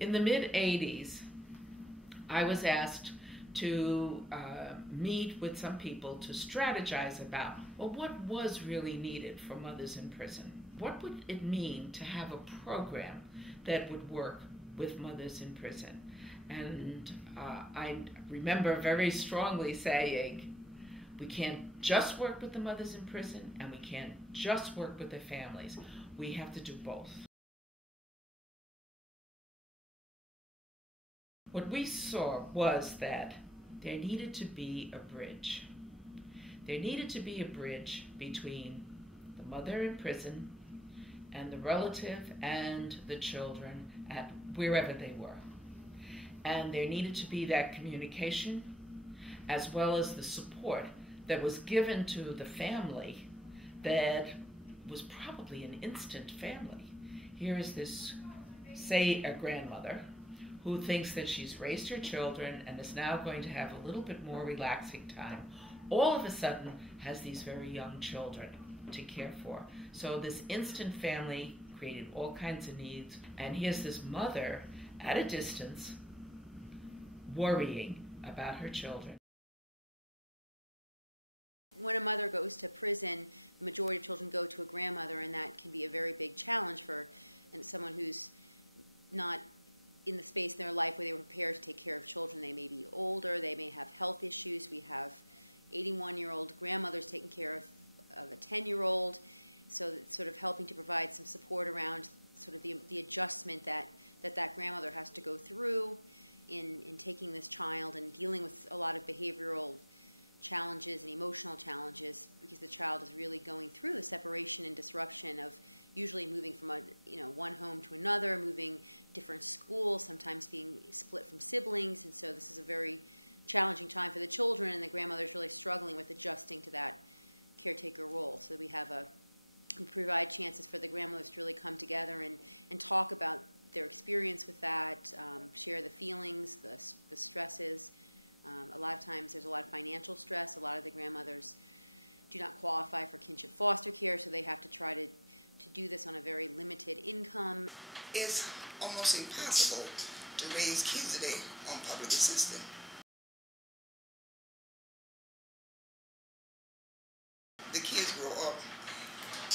In the mid-'80s, I was asked to meet with some people to strategize about, well, what was really needed for mothers in prison? What would it mean to have a program that would work with mothers in prison? And I remember very strongly saying, we can't just work with the mothers in prison, and we can't just work with the families. We have to do both. What we saw was that there needed to be a bridge. There needed to be a bridge between the mother in prison and the relative and the children at wherever they were. And there needed to be that communication as well as the support that was given to the family that was probably an instant family. Here is this, say, a grandmother who thinks that she's raised her children and is now going to have a little bit more relaxing time, all of a sudden has these very young children to care for. So this instant family created all kinds of needs. And here's this mother at a distance worrying about her children. It's almost impossible to raise kids today on public assistance. The kids grow up,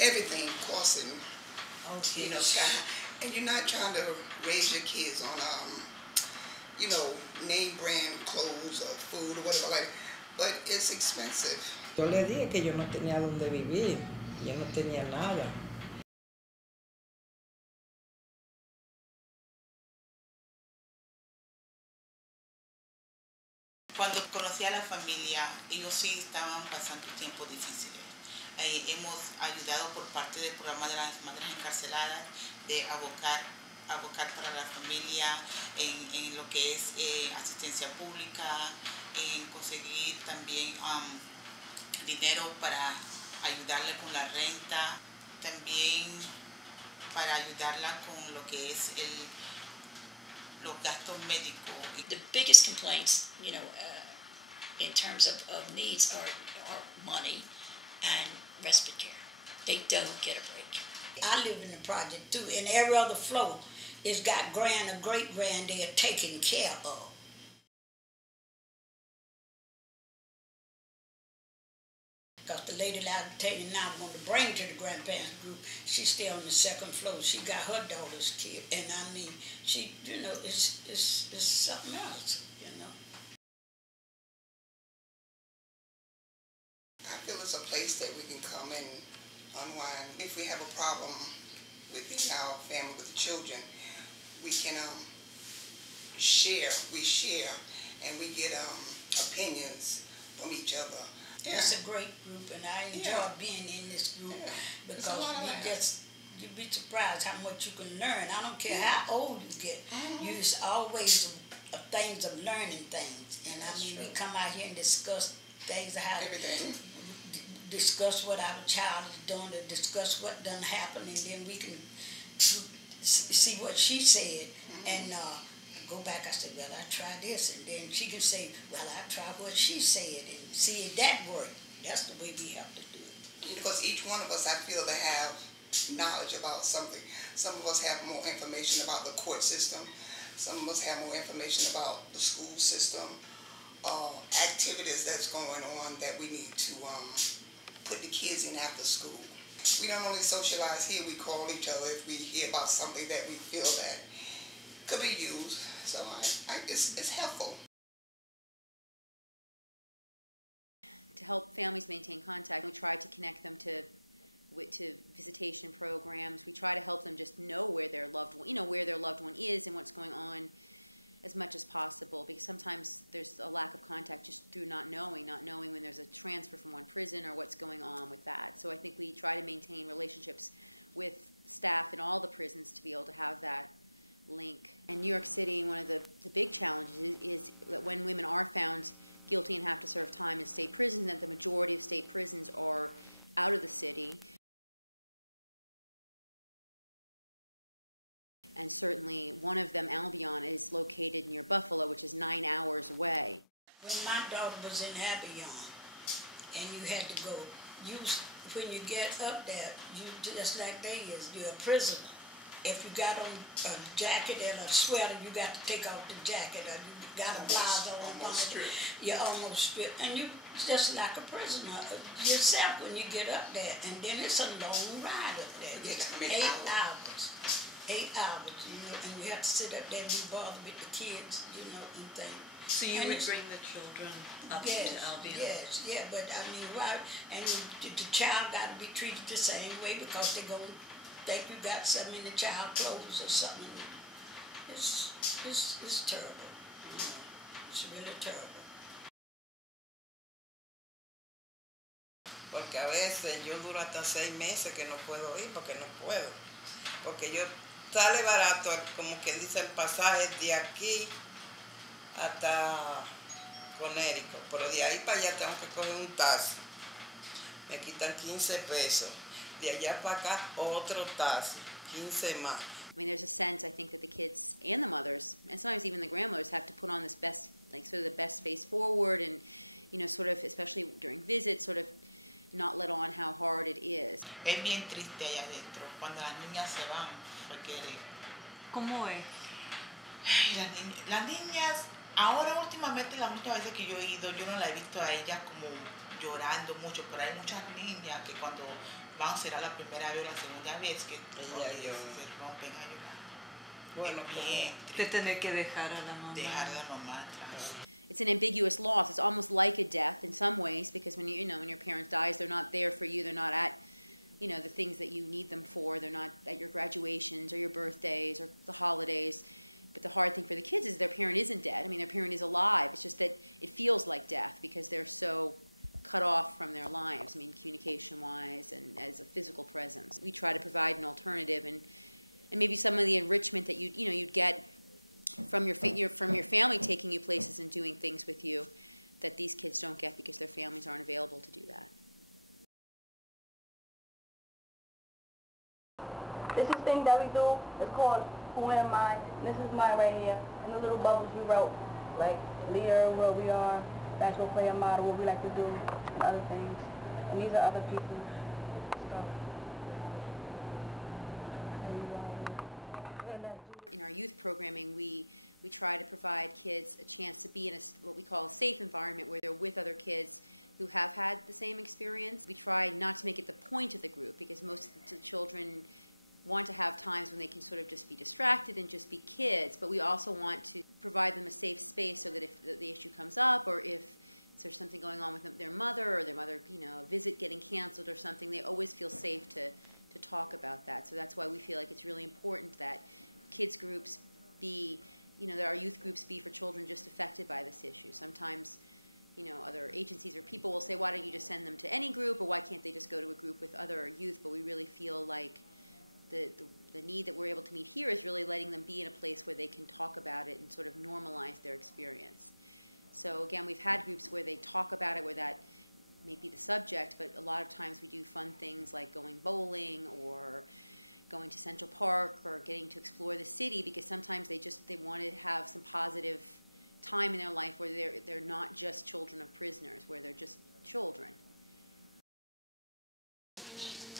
everything costing, sky high. And you're not trying to raise your kids on, name brand clothes or food or whatever like that, but it's expensive. Yo le dije que yo no tenía dónde vivir, yo no tenía nada. Cuando conocí a la familia, ellos sí estaban pasando tiempos difíciles. Hemos ayudado por parte del programa de las madres encarceladas de abocar para la familia en lo que es asistencia pública, en conseguir también dinero para ayudarle con la renta, también para ayudarla con lo que es los gastos médicos. The biggest complaints, in terms of needs are money and respite care. They don't get a break. I live in the project too, and every other floor is got grand or great grand they're taken care of. Because the lady that I'm telling you now I'm going to bring to the grandparents group, she's still on the second floor. She got her daughter's kid, and I mean, she, it's something else, I feel it's a place that we can come and unwind. If we have a problem within our family with the children, we can share, and we get opinions from each other. Yeah. It's a great group, and I enjoy being in this group because you'd be surprised how much you can learn. I don't care how old you get. You's always things of learning things, and I mean we come out here and discuss things, how everything. Discuss what our child is doing, to discuss what done happened, and then we can see what she said, and go back. I said, well, I tried this, and then she can say, well, I tried what she said, and see if that worked. That's the way we have to do it. Because each one of us, I feel, to have knowledge about something. Some of us have more information about the court system. Some of us have more information about the school system, activities that's going on that we need to put the kids in after school. We don't only socialize here, we call each other if we hear about something that we feel that could be used. So it's helpful. When my daughter was in Abion, and you had to go, when you get up there, you just like they is, you're a prisoner. If you got on a jacket and a sweater, you got to take off the jacket, or you got a blouse on, you're almost stripped, and you just like a prisoner yourself when you get up there. And then it's a long ride up there. It's 8 hours. 8 hours, you know, and you have to sit up there and be bothered with the kids, you know, and things. So you would bring the children up to Albion? Yes, yeah, but I mean, why? And the child got to be treated the same way because they're going to think you got something in the child clothes or something. It's terrible, you know. It's really terrible. Porque a veces yo duro hasta 6 meses que no puedo ir porque no puedo. Porque yo sale barato, como quien dice, el pasaje de aquí hasta Conérico, pero de ahí para allá tengo que coger un taxi, me quitan 15 pesos, de allá para acá otro taxi, 15 más. Es bien triste allá adentro, cuando las niñas se van, requiere. ¿Cómo es? Las niñas, ahora últimamente las muchas veces que yo he ido, yo no la he visto a ellas como llorando mucho, pero hay muchas niñas que cuando van, será la primera vez o la segunda vez que se rompen a llorar. Bueno, bien De tener que dejar a la mamá. dejar a la mamá atrás. This is thing that we do. It's called Who Am I? And this is mine right here. And the little bubbles you wrote, like leader, where we are, basketball player, model, what we like to do, and other things. And these are other people's stuff. We try to provide kids a chance to be in what we call a safe environment where they're with other kids who have had the same experience. Children want to have times when they can sort of just be distracted and just be kids, but we also want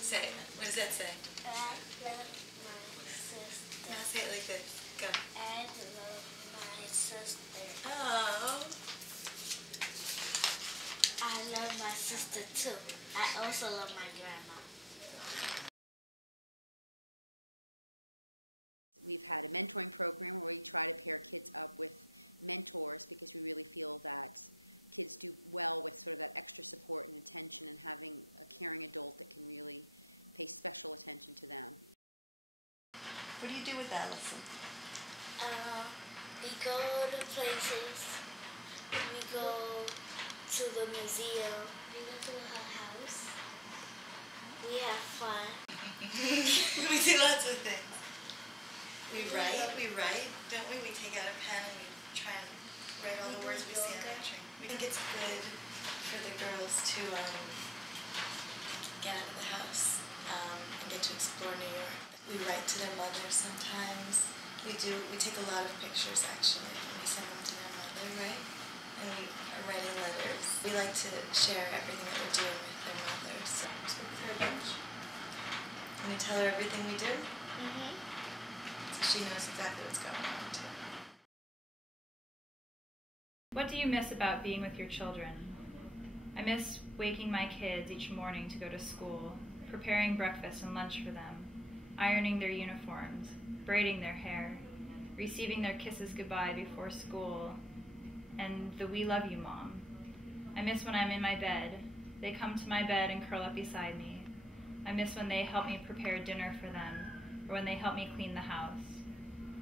Say it. What does that say? I love my sister. Now say it like this. Go. I love sister too. I also love my grandma. We've had a mentoring program where we try to get What do you do with Allison? We go to places. We go to the museum. We go to her house. We have fun. We do lots of things. We write, don't we? We take out a pen and we try and write all the words we see on our train. We think it's good for the girls to get out of the house and get to explore New York. We write to their mothers sometimes. We take a lot of pictures actually, and we send them to their mother, right? And we are writing letters. We like to share everything that we're doing with their mothers. So we speak with her a bunch. And we tell her everything we do. So she knows exactly what's going on too. What do you miss about being with your children? I miss waking my kids each morning to go to school, preparing breakfast and lunch for them, ironing their uniforms, braiding their hair, receiving their kisses goodbye before school, and the "we love you, Mom." I miss when I'm in my bed. They come to my bed and curl up beside me. I miss when they help me prepare dinner for them, or when they help me clean the house.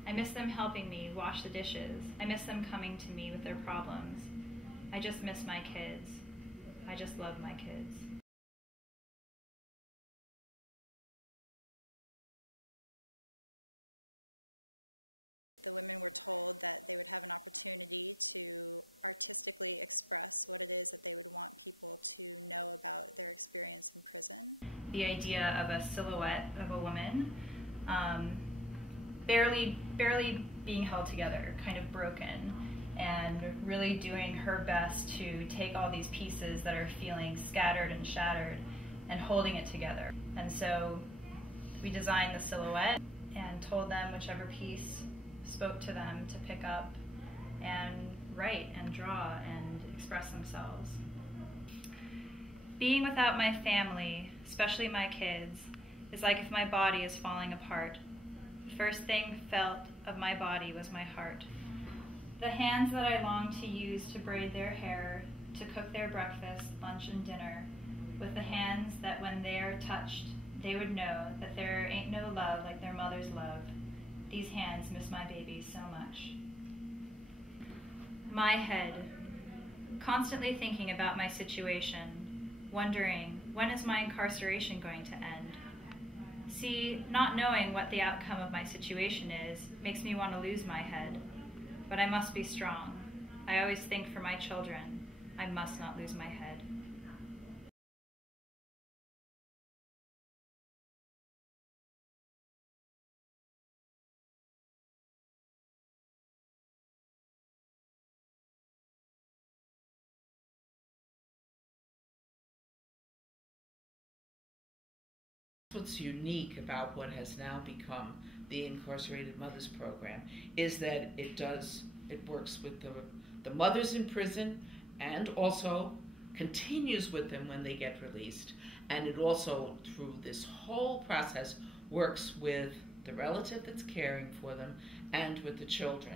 I miss them helping me wash the dishes. I miss them coming to me with their problems. I just miss my kids. I just love my kids. The idea of a silhouette of a woman, barely being held together, kind of broken, and really doing her best to take all these pieces that are feeling scattered and shattered and holding it together. And so we designed the silhouette and told them whichever piece spoke to them to pick up and write and draw and express themselves. Being without my family, especially my kids, is like if my body is falling apart. The first thing felt of my body was my heart. The hands that I long to use to braid their hair, to cook their breakfast, lunch, and dinner, with the hands that when they are touched, they would know that there ain't no love like their mother's love. These hands miss my baby so much. My head, constantly thinking about my situation, wondering, when is my incarceration going to end? See, not knowing what the outcome of my situation is makes me want to lose my head. But I must be strong. I always think for my children, I must not lose my head. What's unique about what has now become the Incarcerated Mothers Program is that it works with the mothers in prison and also continues with them when they get released. And it also, through this whole process, works with the relative that's caring for them and with the children.